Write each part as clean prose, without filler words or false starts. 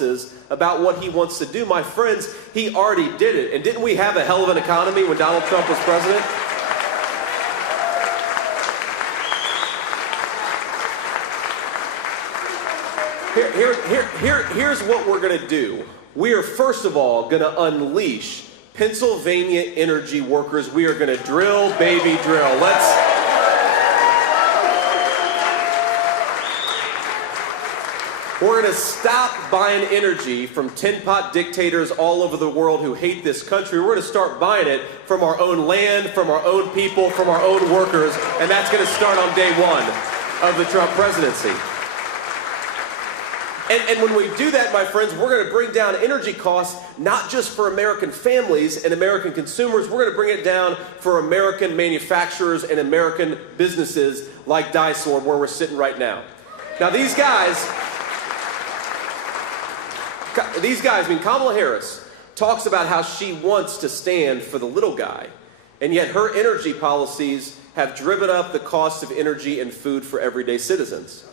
promises about what he wants to do. My friends, he already did it. And didn't we have a hell of an economy when Donald Trump was president? Here's what we're going to do. We are, first of all, going to unleash Pennsylvania energy workers. We are going to drill, baby, drill. We're going to stop buying energy from tin-pot dictators all over the world who hate this country. We're going to start buying it from our own land, from our own people, from our own workers, and that's going to start on day one of the Trump presidency. And when we do that, my friends, we're going to bring down energy costs, not just for American families and American consumers. We're going to bring it down for American manufacturers and American businesses like Dysorb, where we're sitting right now. Now, these guys, I mean, Kamala Harris talks about how she wants to stand for the little guy, and yet her energy policies have driven up the cost of energy and food for everyday citizens.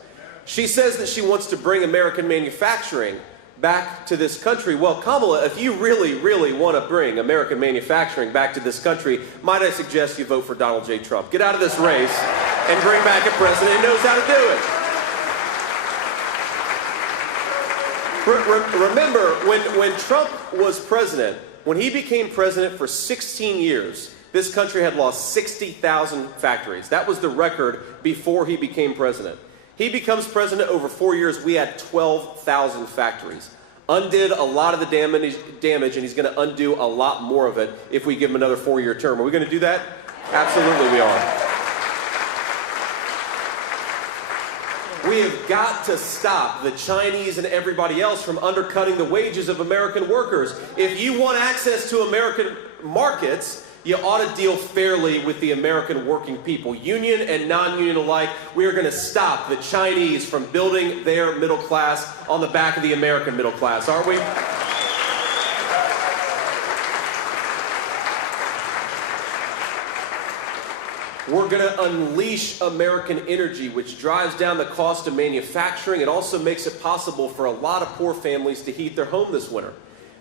She says that she wants to bring American manufacturing back to this country. Well, Kamala, if you really, really want to bring American manufacturing back to this country, might I suggest you vote for Donald J. Trump. Get out of this race and bring back a president who knows how to do it. Remember, when Trump was president, when he became president for 16 years, this country had lost 60,000 factories. That was the record before he became president. He becomes president over 4 years. We had 12,000 factories. Undid a lot of the damage, and he's going to undo a lot more of it if we give him another 4-year term. Are we going to do that? Absolutely we are. We have got to stop the Chinese and everybody else from undercutting the wages of American workers. If you want access to American markets, you ought to deal fairly with the American working people, union and non-union alike. We are going to stop the Chinese from building their middle class on the back of the American middle class, aren't we? We're going to unleash American energy, which drives down the cost of manufacturing. It also makes it possible for a lot of poor families to heat their home this winter.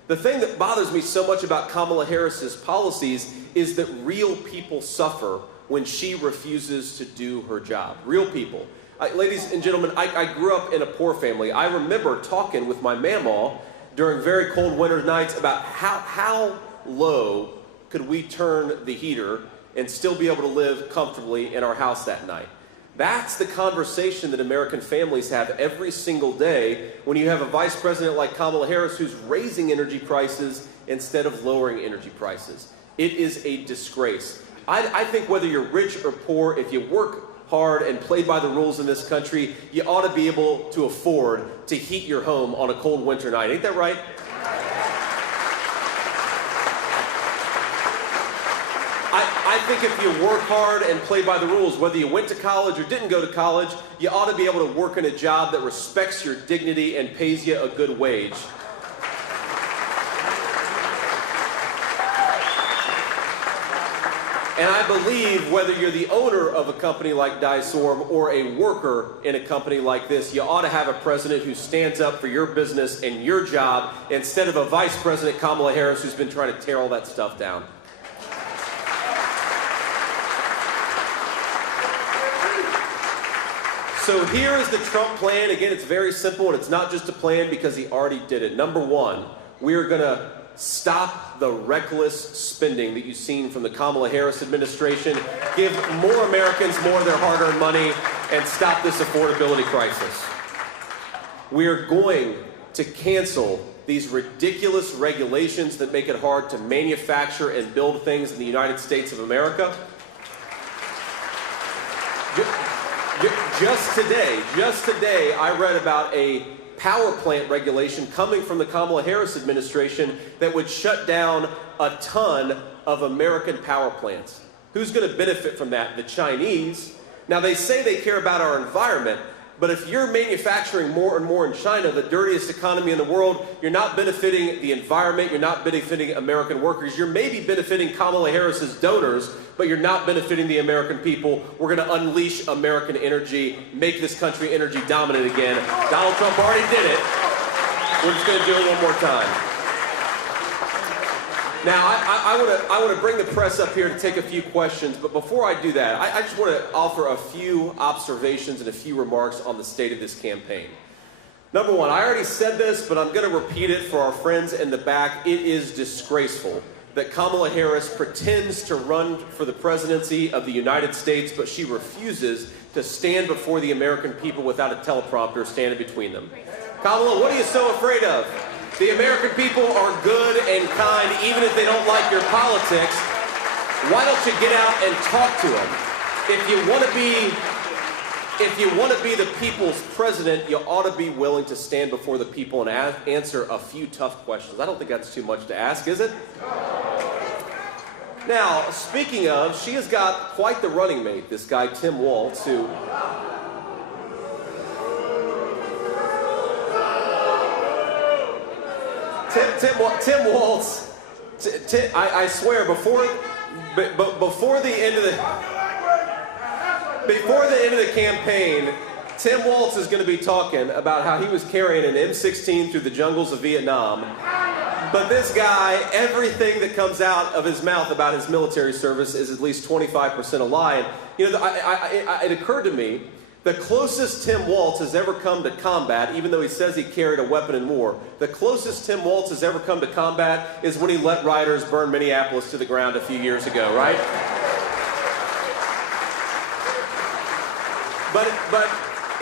The thing that bothers me so much about Kamala Harris's policies is that real people suffer when she refuses to do her job. Real people. Ladies and gentlemen, I grew up in a poor family. I remember talking with my mamaw during very cold winter nights about how low could we turn the heater and still be able to live comfortably in our house that night. That's the conversation that American families have every single day when you have a vice president like Kamala Harris who's raising energy prices instead of lowering energy prices. It is a disgrace. I think whether you're rich or poor, if you work hard and play by the rules in this country, you ought to be able to afford to heat your home on a cold winter night. Ain't that right? I think if you work hard and play by the rules, whether you went to college or didn't go to college, you ought to be able to work in a job that respects your dignity and pays you a good wage. And I believe whether you're the owner of a company like Dysorb or a worker in a company like this, you ought to have a president who stands up for your business and your job instead of a vice president, Kamala Harris, who's been trying to tear all that stuff down. So here is the Trump plan. Again, it's very simple, and it's not just a plan because he already did it. Number one, we are going to stop the reckless spending that you've seen from the Kamala Harris administration, give more Americans more of their hard-earned money, and stop this affordability crisis. We are going to cancel these ridiculous regulations that make it hard to manufacture and build things in the United States of America. Just today, I read about a power plant regulation coming from the Kamala Harris administration that would shut down a ton of American power plants. Who's going to benefit from that? The Chinese. Now, they say they care about our environment, but if you're manufacturing more and more in China, the dirtiest economy in the world, you're not benefiting the environment, you're not benefiting American workers, you're maybe benefiting Kamala Harris's donors, but you're not benefiting the American people. We're going to unleash American energy, make this country energy dominant again. Donald Trump already did it. We're just going to do it one more time. Now, I want to bring the press up here to take a few questions, but before I do that, I just want to offer a few observations and a few remarks on the state of this campaign. Number one, I already said this, but I'm going to repeat it for our friends in the back. It is disgraceful that Kamala Harris pretends to run for the presidency of the United States, but she refuses to stand before the American people without a teleprompter standing between them. Kamala, what are you so afraid of? The American people are good and kind, even if they don't like your politics. Why don't you get out and talk to them? If you want to be the people's president, you ought to be willing to stand before the people and answer a few tough questions. I don't think that's too much to ask, is it? Now, speaking of, she has got quite the running mate, this guy Tim Walz, who... Tim Walz, I swear, before the end of the campaign, Tim Walz is going to be talking about how he was carrying an M16 through the jungles of Vietnam. But this guy, everything that comes out of his mouth about his military service is at least 25% a lie. And, you know, it occurred to me, the closest Tim Walz has ever come to combat, even though he says he carried a weapon in war, the closest Tim Walz has ever come to combat is when he let rioters burn Minneapolis to the ground a few years ago, right? But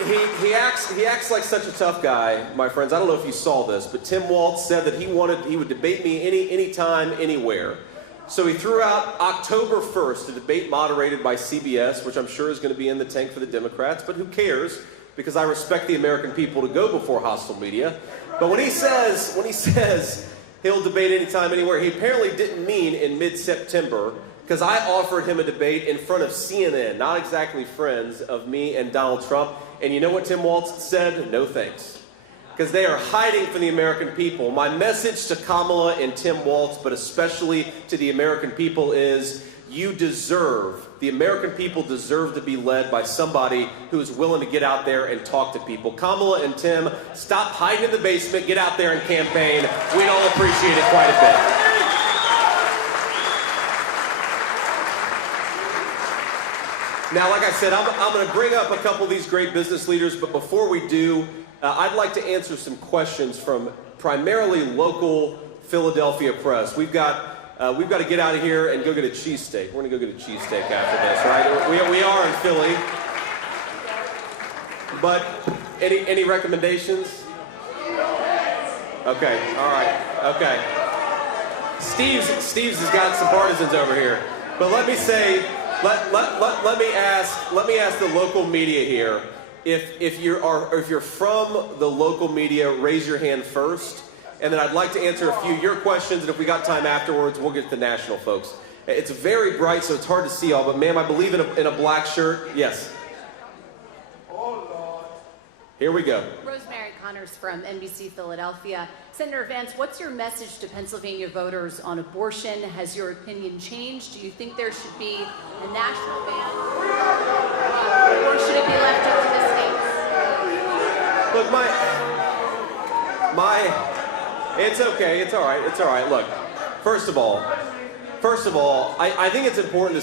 he acts like such a tough guy, my friends. I don't know if you saw this, but Tim Walz said that he would debate me anytime, anywhere. So he threw out October 1st, a debate moderated by CBS, which I'm sure is going to be in the tank for the Democrats, but who cares? Because I respect the American people to go before hostile media. But when he says he'll debate anytime, anywhere, he apparently didn't mean in mid-September, because I offered him a debate in front of CNN, not exactly friends of me and Donald Trump. And you know what Tim Walz said? No thanks. Because they are hiding from the American people. My message to Kamala and Tim Walz, but especially to the American people, is the American people deserve to be led by somebody who is willing to get out there and talk to people. Kamala and Tim, stop hiding in the basement, get out there and campaign. We'd all appreciate it quite a bit. Now, like I said, I'm going to bring up a couple of these great business leaders, but before we do, I'd like to answer some questions from primarily local Philadelphia press. We've got to get out of here and go get a cheesesteak. We're going to go get a cheesesteak after this, right? We are in Philly. But any recommendations? Okay, all right, okay. Steve's has got some partisans over here. But let me say, let me ask the local media here. If you're from the local media, raise your hand first, and then I'd like to answer a few of your questions, and if we got time afterwards, we'll get to the national folks. It's very bright, so it's hard to see all, but ma'am, I believe in a black shirt. Yes. Oh, Lord. Here we go. Rosemary Connors from NBC Philadelphia. Senator Vance, what's your message to Pennsylvania voters on abortion? Has your opinion changed? Do you think there should be a national ban? Or should it be left up to the states? Look, it's okay, it's all right. Look, first of all, I think it's important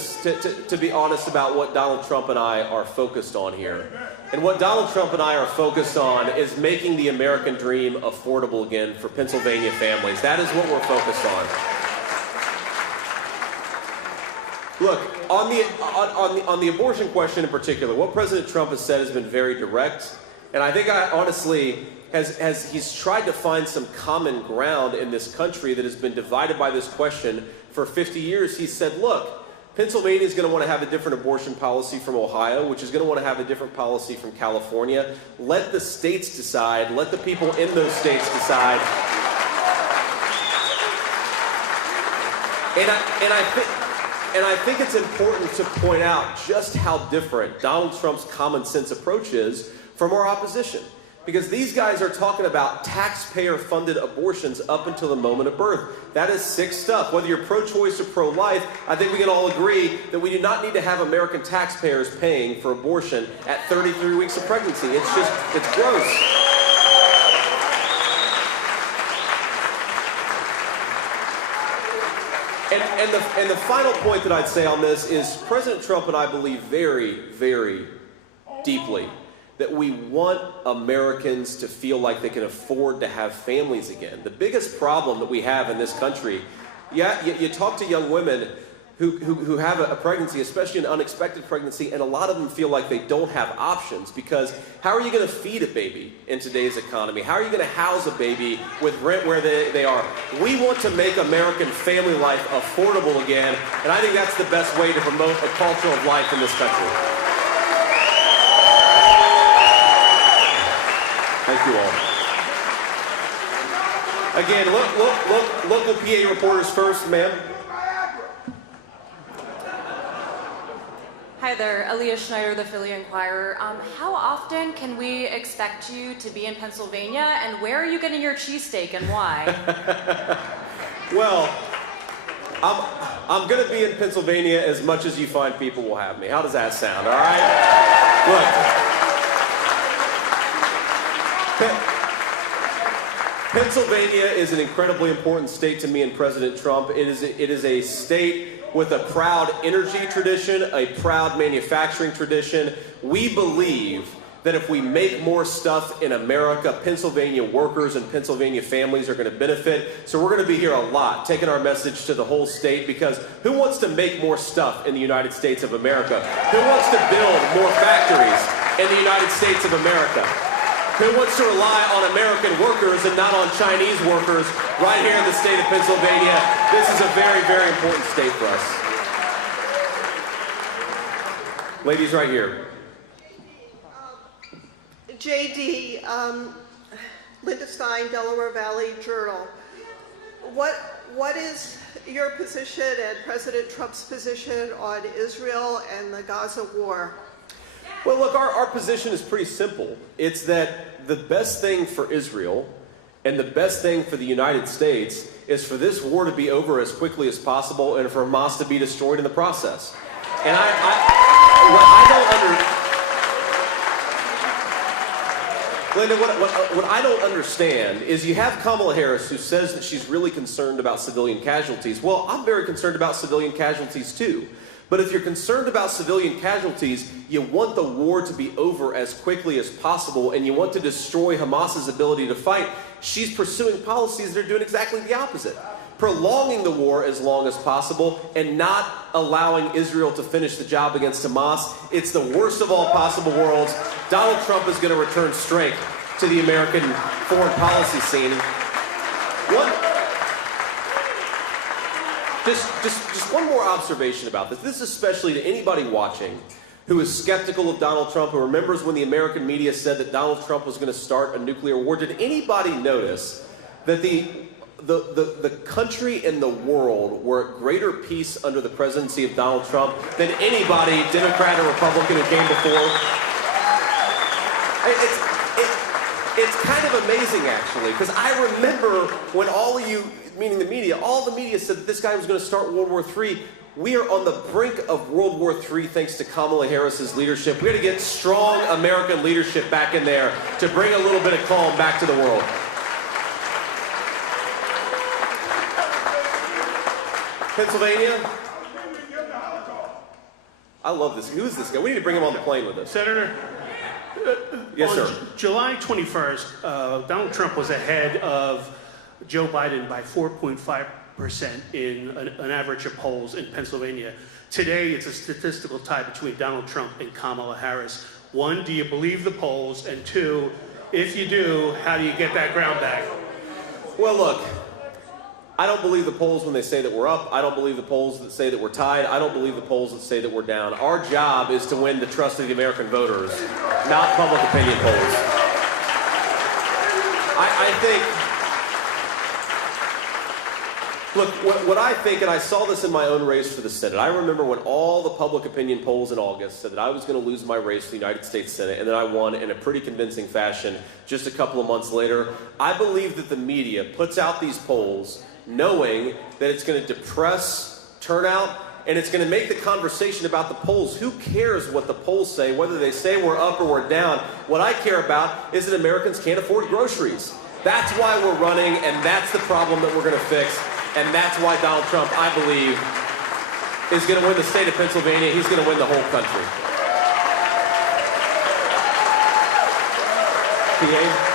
to be honest about what Donald Trump and I are focused on here. And what Donald Trump and I are focused on is making the American dream affordable again for Pennsylvania families. That is what we're focused on. Look, on the abortion question in particular, what President Trump has said has been very direct. And I think honestly, he's tried to find some common ground in this country that has been divided by this question for 50 years. He said, look, Pennsylvania is going to want to have a different abortion policy from Ohio, which is going to want to have a different policy from California. Let the states decide. Let the people in those states decide. And I think it's important to point out just how different Donald Trump's common sense approach is from our opposition. Because these guys are talking about taxpayer-funded abortions up until the moment of birth. That is sick stuff. Whether you're pro-choice or pro-life, I think we can all agree that we do not need to have American taxpayers paying for abortion at 33 weeks of pregnancy. It's gross. And the final point that I'd say on this is President Trump and I believe very, very deeply that we want Americans to feel like they can afford to have families again. The biggest problem that we have in this country, you talk to young women who have a pregnancy, especially an unexpected pregnancy, and a lot of them feel like they don't have options because how are you going to feed a baby in today's economy? How are you going to house a baby with rent where they are? We want to make American family life affordable again, and I think that's the best way to promote a culture of life in this country. Thank you all. Again, local PA reporters first, ma'am. Hi there, Aaliyah Schneider, the Philly Inquirer. How often can we expect you to be in Pennsylvania, and where are you getting your cheesesteak and why? Well, I'm going to be in Pennsylvania as much as you find people will have me. How does that sound, all right? Look, Pennsylvania is an incredibly important state to me and President Trump. It is a state with a proud energy tradition, a proud manufacturing tradition. We believe that if we make more stuff in America, Pennsylvania workers and Pennsylvania families are going to benefit. So we're going to be here a lot, taking our message to the whole state, because who wants to make more stuff in the United States of America? Who wants to build more factories in the United States of America? Who wants to rely on American workers and not on Chinese workers right here in the state of Pennsylvania? This is a very, very important state for us. Ladies right here. JD, Linda Stein, Delaware Valley Journal. What is your position and President Trump's position on Israel and the Gaza war? Well, look, our position is pretty simple. It's that the best thing for Israel and the best thing for the United States is for this war to be over as quickly as possible and for Hamas to be destroyed in the process. And Linda, what I don't understand is you have Kamala Harris who says that she's really concerned about civilian casualties. Well, I'm very concerned about civilian casualties too. But if you're concerned about civilian casualties, you want the war to be over as quickly as possible, and you want to destroy Hamas's ability to fight. She's pursuing policies that are doing exactly the opposite. Prolonging the war as long as possible and not allowing Israel to finish the job against Hamas. It's the worst of all possible worlds. Donald Trump is going to return strength to the American foreign policy scene. Just one more observation about this. This is especially to anybody watching who is skeptical of Donald Trump, who remembers when the American media said that Donald Trump was going to start a nuclear war. Did anybody notice that the country and the world were at greater peace under the presidency of Donald Trump than anybody, Democrat or Republican, who came before? It's kind of amazing, actually, because I remember when all of you, meaning the media, all the media said that this guy was going to start World War III. We are on the brink of World War III thanks to Kamala Harris's leadership. We're going to get strong American leadership back in there to bring a little bit of calm back to the world. Pennsylvania? I love this. Who is this guy? We need to bring him on the plane with us. Senator? Yes, sir. On July 21st, Donald Trump was ahead of Joe Biden by 4.5% in an average of polls in Pennsylvania. Today, it's a statistical tie between Donald Trump and Kamala Harris. One, do you believe the polls? And two, if you do, how do you get that ground back? Well, look, I don't believe the polls when they say that we're up. I don't believe the polls that say that we're tied. I don't believe the polls that say that we're down. Our job is to win the trust of the American voters, not public opinion polls. I think, look, what I think, and I saw this in my own race for the Senate, I remember when all the public opinion polls in August said that I was going to lose my race for the United States Senate, and then I won in a pretty convincing fashion just a couple of months later. I believe that the media puts out these polls knowing that it's going to depress turnout, and it's going to make the conversation about the polls. Who cares what the polls say, whether they say we're up or we're down? What I care about is that Americans can't afford groceries. That's why we're running, and that's the problem that we're going to fix. And that's why Donald Trump, I believe, is going to win the state of Pennsylvania. He's going to win the whole country. PA?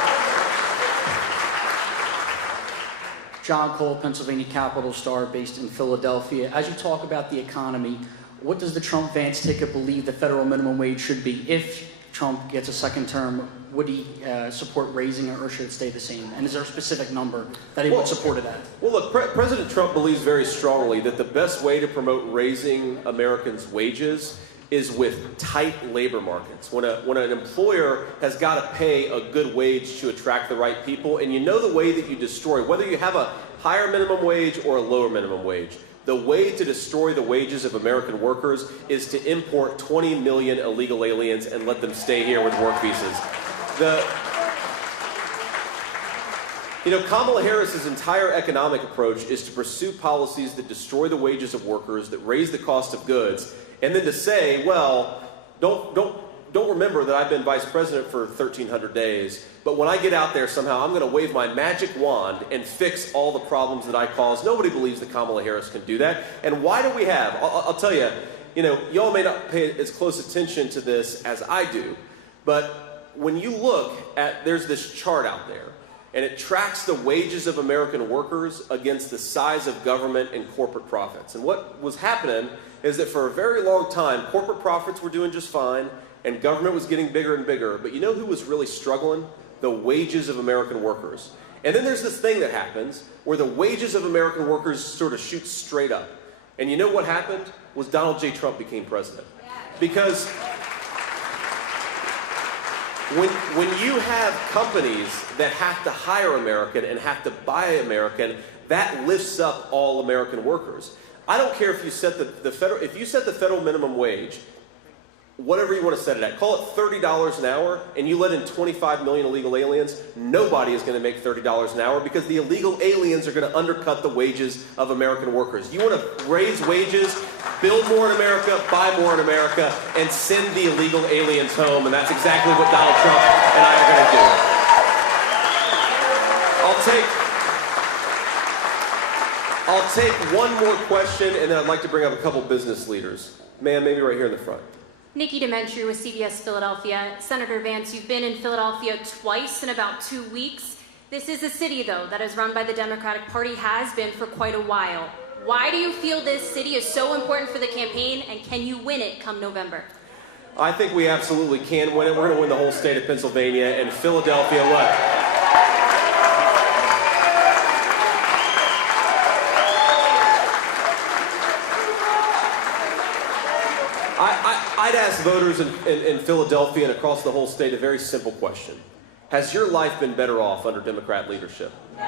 John Cole, Pennsylvania Capital Star, based in Philadelphia. As you talk about the economy, what does the Trump-Vance ticket believe the federal minimum wage should be? If Trump gets a second term, would he support raising it, or should it stay the same? And is there a specific number that he would support it at? Well, look, President Trump believes very strongly that the best way to promote raising Americans' wages is with tight labor markets. When an employer has got to pay a good wage to attract the right people, and you know the way that you destroy, whether you have a higher minimum wage or a lower minimum wage, the way to destroy the wages of American workers is to import 20 million illegal aliens and let them stay here with work visas. Kamala Harris's entire economic approach is to pursue policies that destroy the wages of workers, that raise the cost of goods, and then to say, well, don't remember that I've been vice president for 1,300 days, but when I get out there somehow, I'm going to wave my magic wand and fix all the problems that I caused. Nobody believes that Kamala Harris can do that. And why do we have? I'll tell you, y'all may not pay as close attention to this as I do, but when you look at, there's this chart out there, and it tracks the wages of American workers against the size of government and corporate profits. And what was happening is that for a very long time, corporate profits were doing just fine, and government was getting bigger and bigger. But you know who was really struggling? The wages of American workers. And then there's this thing that happens where the wages of American workers sort of shoot straight up. And you know what happened? Was Donald J. Trump became president. Because when you have companies that have to hire American and have to buy American, that lifts up all American workers. I don't care if you set the federal minimum wage, whatever you want to set it at, call it $30 an hour, and you let in 25 million illegal aliens, nobody is going to make $30 an hour because the illegal aliens are going to undercut the wages of American workers. You want to raise wages, build more in America, buy more in America, and send the illegal aliens home, and that's exactly what Donald Trump and I are going to do. I'll take one more question, and then I'd like to bring up a couple business leaders. Ma'am, maybe right here in the front. Nikki Dementri with CBS Philadelphia. Senator Vance, you've been in Philadelphia twice in about 2 weeks. This is a city, though, that is run by the Democratic Party, has been for quite a while. Why do you feel this city is so important for the campaign, and can you win it come November? I think we absolutely can win it. We're going to win the whole state of Pennsylvania, and Philadelphia, what? I'd ask voters in Philadelphia and across the whole state a very simple question. Has your life been better off under Democrat leadership? No!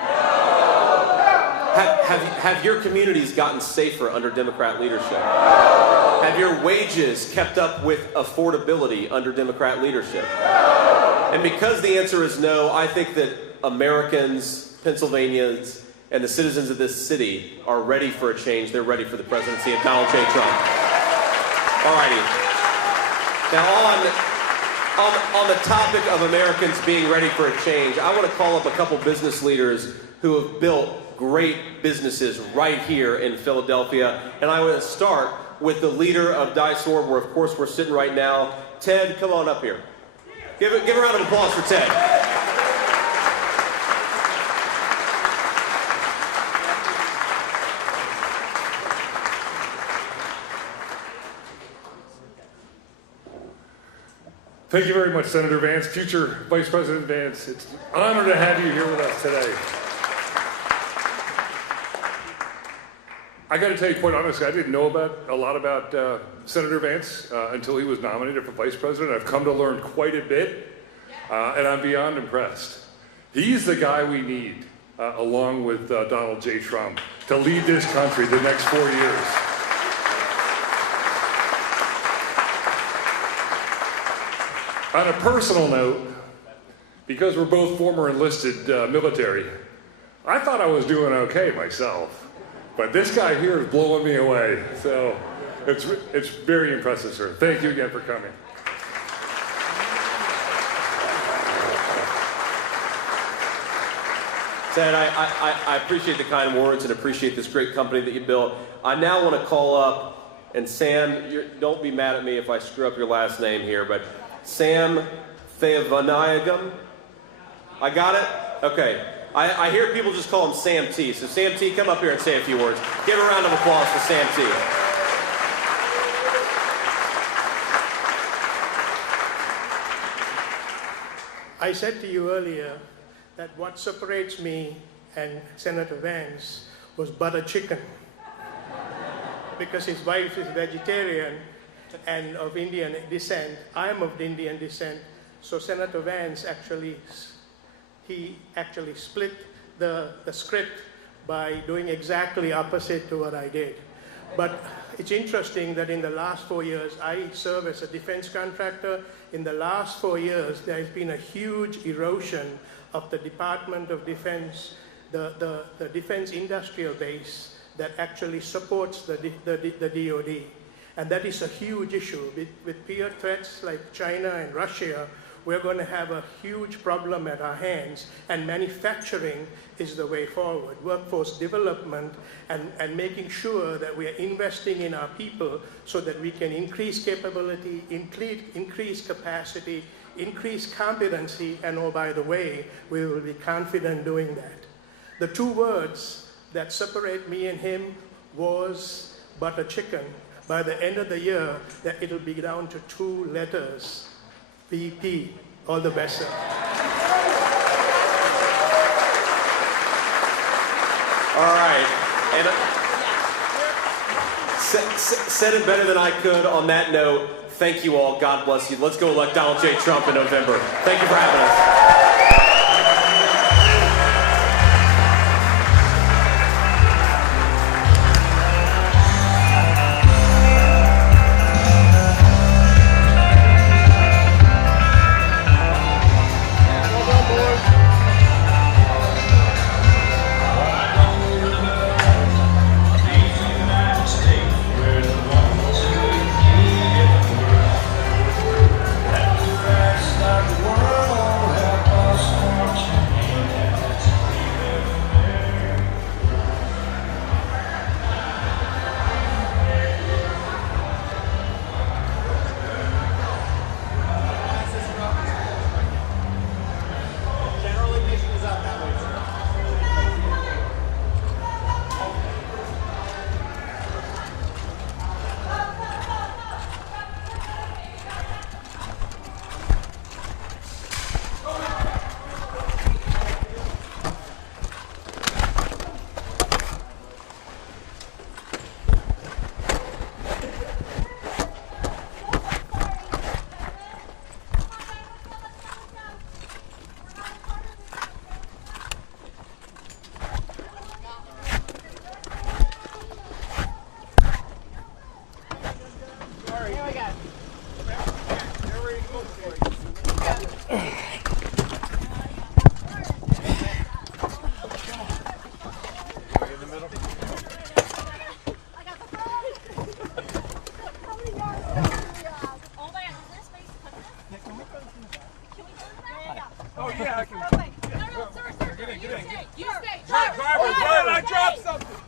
Have your communities gotten safer under Democrat leadership? No! Have your wages kept up with affordability under Democrat leadership? No! And because the answer is no, I think that Americans, Pennsylvanians, and the citizens of this city are ready for a change. They're ready for the presidency of Donald J. Trump. All righty. Now, on the topic of Americans being ready for a change, I want to call up a couple business leaders who have built great businesses right here in Philadelphia. And I want to start with the leader of Dysor, where, of course, we're sitting right now. Ted, come on up here. Give a round of applause for Ted. Thank you very much, Senator Vance, future Vice President Vance. It's an honor to have you here with us today. I got to tell you, quite honestly, I didn't know a lot about Senator Vance until he was nominated for Vice President. I've come to learn quite a bit, and I'm beyond impressed. He's the guy we need, along with Donald J. Trump, to lead this country the next 4 years. On a personal note, because we're both former enlisted military, I thought I was doing okay myself, but this guy here is blowing me away. So it's very impressive, sir. Thank you again for coming. Senator, I appreciate the kind words and appreciate this great company that you built. I now want to call up, and Sam, don't be mad at me if I screw up your last name here, but Sam Theavanayagam. I got it? Okay. I hear people just call him Sam T. So Sam T, come up here and say a few words. Give a round of applause for Sam T. I said to you earlier that what separates me and Senator Vance was butter chicken. Because his wife is vegetarian and of Indian descent. I am of Indian descent. So Senator Vance actually split the script by doing exactly opposite to what I did. But it's interesting that in the last 4 years, I serve as a defense contractor. In the last 4 years, there has been a huge erosion of the Department of Defense, the defense industrial base that actually supports the DoD. And that is a huge issue. With peer threats like China and Russia, we're going to have a huge problem at our hands, and manufacturing is the way forward. Workforce development and making sure that we are investing in our people so that we can increase capability, increase capacity, increase competency, and oh, by the way, we will be confident doing that. The two words that separate me and him was butter chicken. By the end of the year, that it'll be down to 2 letters. VP. All the best, sir. All right. And said it better than I could on that note. Thank you all. God bless you. Let's go elect Donald J. Trump in November. Thank you for having us. Oh yeah, I can. No, sir. Get in. You stay. Drive, I dropped something.